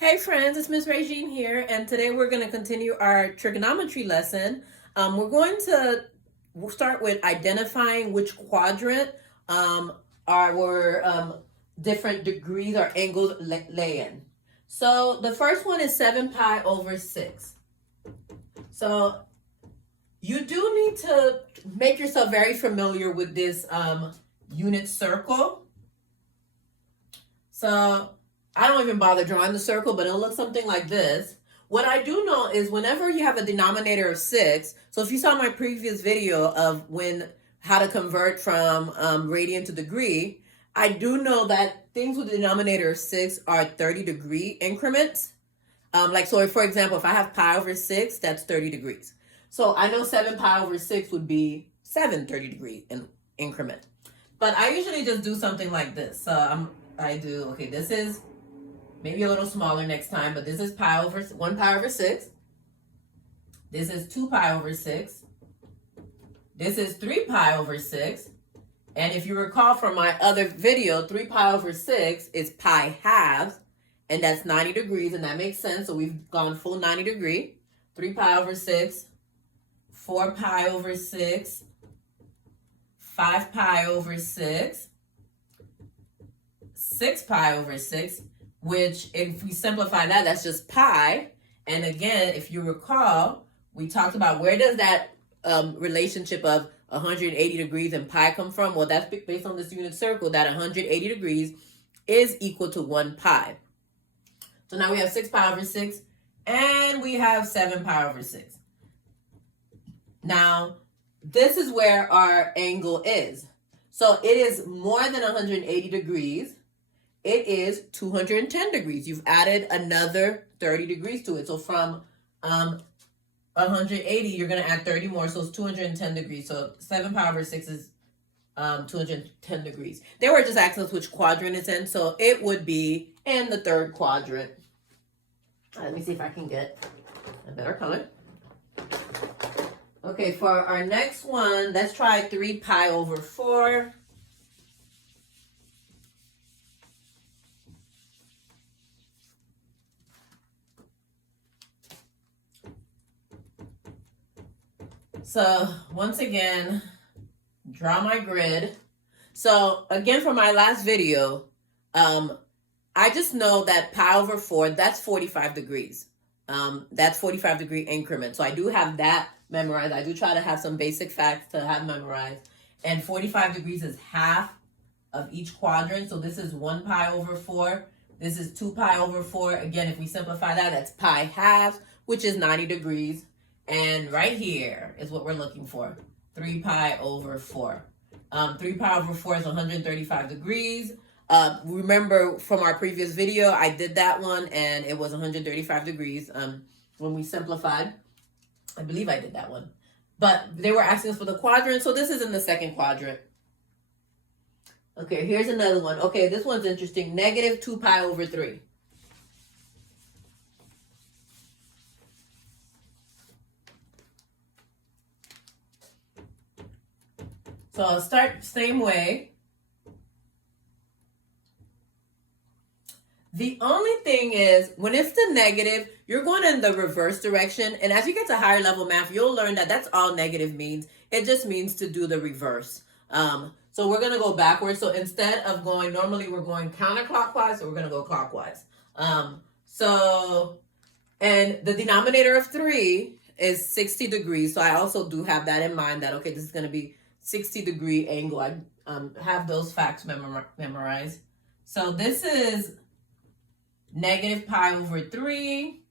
Hey friends, it's Miss Regine here, and today we're going to continue our trigonometry lesson. We'll start with identifying which quadrant our different degrees or angles lay in. So the first one is 7 pi over 6. So you do need to make yourself very familiar with this unit circle. So I don't even bother drawing the circle, but it'll look something like this. What I do know is whenever you have a denominator of 6, so if you saw my previous video of how to convert from radian to degree, I do know that things with a denominator of 6 are 30-degree increments. So for example, if I have pi over 6, that's 30 degrees. So I know 7 pi over 6 would be 7 30-degree increment. But I usually just do something like this. So this is maybe a little smaller next time, but this is 1 pi over 6. This is 2 pi over 6. This is 3 pi over 6. And if you recall from my other video, 3 pi over 6 is pi halves, and that's 90 degrees, and that makes sense. So we've gone full 90 degree. 3 pi over 6, 4 pi over 6, 5 pi over 6, 6 pi over 6, which if we simplify that, that's just pi. And again, if you recall, we talked about where does that relationship of 180 degrees and pi come from? Well, that's based on this unit circle, that 180 degrees is equal to 1 pi. So now we have 6 pi over 6, and we have 7 pi over 6. Now, this is where our angle is. So it is more than 180 degrees. It is 210 degrees. You've added another 30 degrees to it. So from 180, you're going to add 30 more, so it's 210 degrees. So 7 pi over 6 is 210 degrees. They were just asking us which quadrant it's in, so it would be in the third quadrant. Let me see if I can get a better color. Okay, for our next one, let's try 3 pi over 4. So once again, draw my grid. So again, for my last video, I just know that pi over 4, that's 45 degrees. That's 45 degree increment. So I do have that memorized. I do try to have some basic facts to have memorized. And 45 degrees is half of each quadrant. So this is 1 pi over 4. This is 2 pi over 4. Again, if we simplify that, that's pi halves, which is 90 degrees. And right here is what we're looking for, 3 pi over 4. 3 pi over 4 is 135 degrees. Remember from our previous video, I did that one, and it was 135 degrees when we simplified. I believe I did that one. But they were asking us for the quadrant, so this is in the second quadrant. Okay, here's another one. Okay, this one's interesting. Negative 2 pi over 3. So I'll start the same way. The only thing is, when it's the negative, you're going in the reverse direction. And as you get to higher level math, you'll learn that that's all negative means. It just means to do the reverse. So we're going to go backwards. So instead of normally we're going counterclockwise, so we're going to go clockwise. And the denominator of 3 is 60 degrees. So I also do have that in mind that, okay, this is going to be 60-degree angle. I have those facts memorized. So this is negative pi over 3.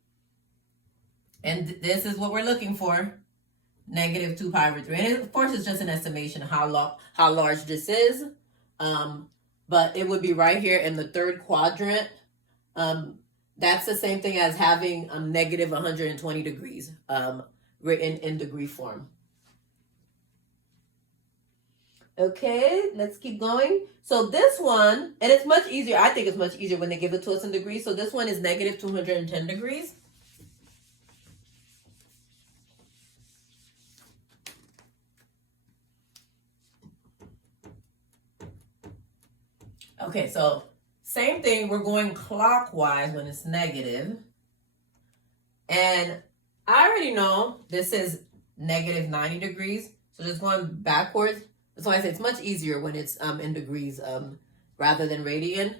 And this is what we're looking for, negative 2 pi over 3. And of course, it's just an estimation of how large this is. But it would be right here in the third quadrant. That's the same thing as having negative 120 degrees written in degree form. Okay, let's keep going. So this one, and it's much easier. I think it's much easier when they give it to us in degrees. So this one is negative 210 degrees. Okay, so same thing, we're going clockwise when it's negative. And I already know this is negative 90 degrees. So just going backwards. That's why I say it's much easier when it's in degrees rather than radian.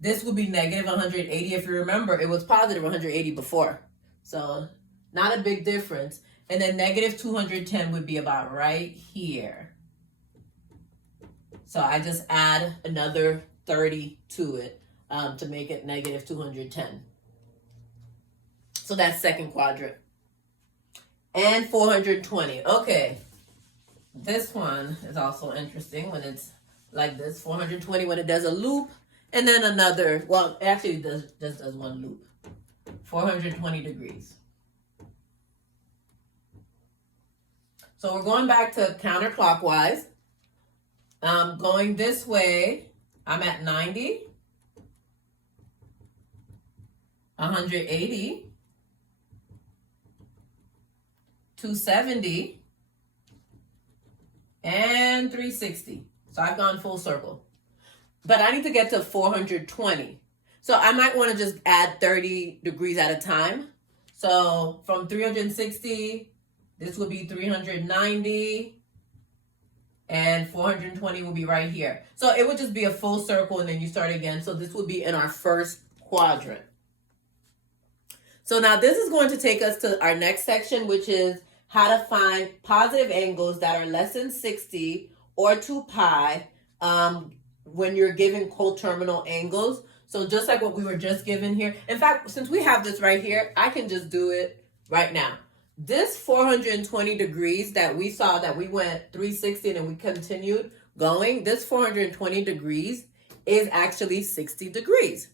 This would be negative 180. If you remember, it was positive 180 before. So not a big difference. And then negative 210 would be about right here. So I just add another 30 to it to make it negative 210. So that's second quadrant. And 420. Okay. This one is also interesting when it's like this. 420 when it does a loop. And then another, well, actually just does one loop. 420 degrees. So we're going back to counterclockwise. Going this way, I'm at 90, 180, 270, and 360. So I've gone full circle. But I need to get to 420. So I might want to just add 30 degrees at a time. So from 360, this would be 390. And 420 will be right here. So it would just be a full circle and then you start again. So this would be in our first quadrant. So now this is going to take us to our next section, which is how to find positive angles that are less than 60 or 2 pi when you're given coterminal angles. So just like what we were just given here. In fact, since we have this right here, I can just do it right now. This 420 degrees that we saw, that we went 360 and then we continued going, this 420 degrees is actually 60 degrees.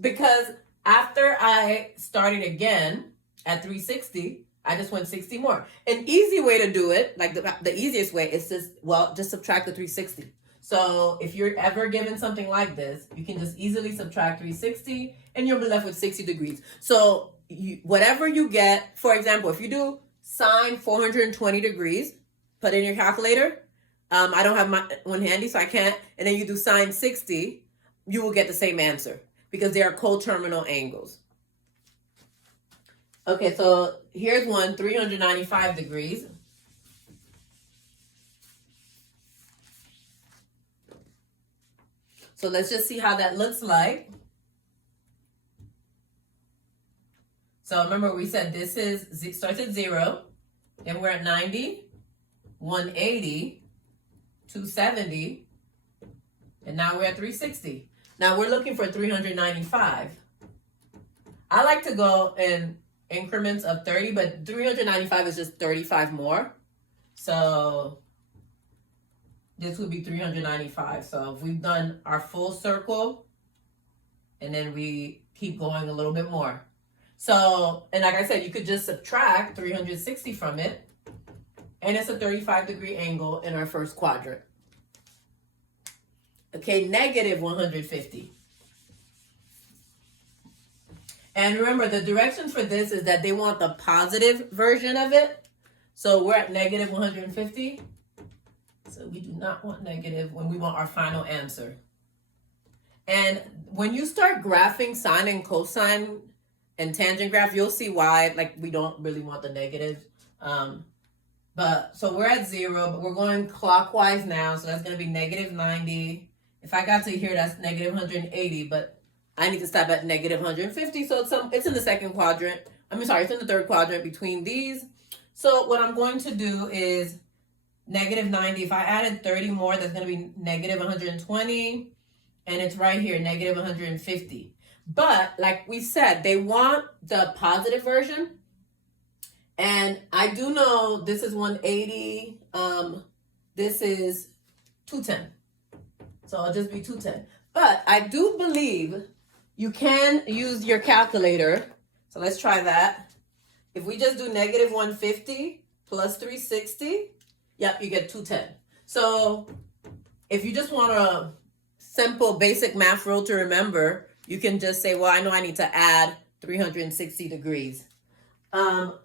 Because after I started again at 360, I just went 60 more. An easy way to do it, like the easiest way, is just subtract the 360. So if you're ever given something like this, you can just easily subtract 360 and you'll be left with 60 degrees. So whatever you get, for example, if you do sine 420 degrees, put in your calculator. I don't have my one handy, so I can't. And then you do sine 60, you will get the same answer because they are coterminal angles. Okay, so here's one, 395 degrees. So let's just see how that looks like. So remember we said this starts at 0, then we're at 90, 180, 270, and now we're at 360. Now we're looking for 395. I like to go in increments of 30, but 395 is just 35 more. So this would be 395. So if we've done our full circle, and then we keep going a little bit more. So, and like I said, you could just subtract 360 from it, and it's a 35-degree angle in our first quadrant. Okay, negative 150. And remember, the directions for this is that they want the positive version of it. So we're at negative 150. So we do not want negative when we want our final answer. And when you start graphing sine and cosine and tangent graph, you'll see why, like, we don't really want the negatives. But so we're at 0, but we're going clockwise now. So that's going to be negative 90. If I got to here, that's negative 180, but I need to stop at negative 150. So it's in the second quadrant. It's in the third quadrant between these. So what I'm going to do is negative 90. If I added 30 more, that's going to be negative 120. And it's right here, negative 150. But like we said, they want the positive version. And I do know this is 180. This is 210. So it'll just be 210. But I do believe you can use your calculator. So let's try that. If we just do negative 150 plus 360, yep, you get 210. So if you just want a simple basic math rule to remember, you can just say, well, I know I need to add 360 degrees. We'll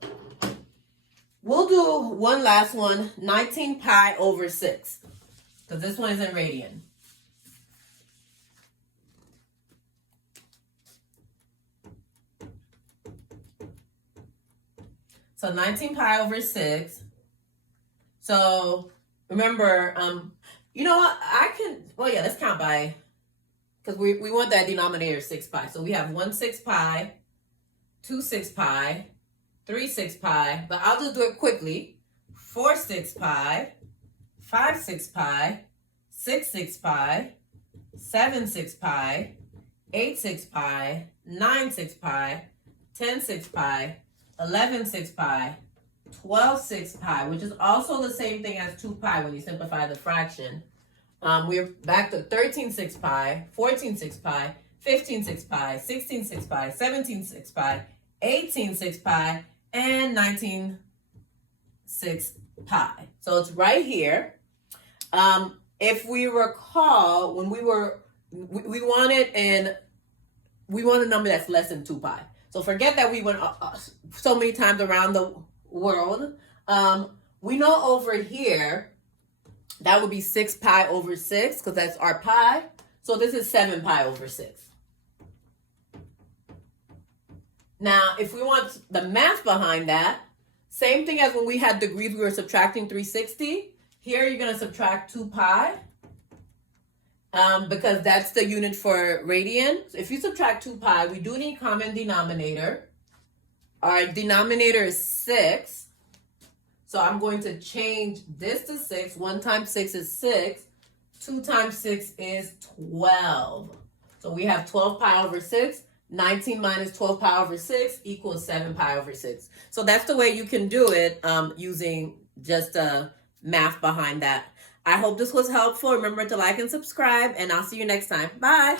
do one last one, 19 pi over 6, because this one is in radian. So 19 pi over 6. So remember, you know what? Let's count by, because we want that denominator 6 pi. So we have 1 6 pi, 2 6 pi, 3 6 pi, but I'll just do it quickly. 4 6 pi, 5 6 pi, 6 6 pi, 7 6 pi, 8 6 pi, 9 6 pi, 10 6 pi, 11 6 pi, 12 6 pi, which is also the same thing as 2 pi when you simplify the fraction. We're back to 13 6 pi, 14 6 pi, 15 6 pi, 16 6 pi, 17 6 pi, 18 6 pi, and 19 6 pi. So it's right here. If we recall, when we want a number that's less than 2 pi. So forget that we went so many times around the world. We know over here that would be 6 pi over 6 because that's our pi. So this is 7 pi over 6. Now, if we want the math behind that, same thing as when we had degrees, we were subtracting 360. Here you're going to subtract 2 pi because that's the unit for radian. So if you subtract 2 pi, we do need common denominator. Our denominator is 6. So I'm going to change this to 6. 1 times 6 is 6. 2 times 6 is 12. So we have 12 pi over 6. 19 minus 12 pi over 6 equals 7 pi over 6. So that's the way you can do it using just math behind that. I hope this was helpful. Remember to like and subscribe, and I'll see you next time. Bye.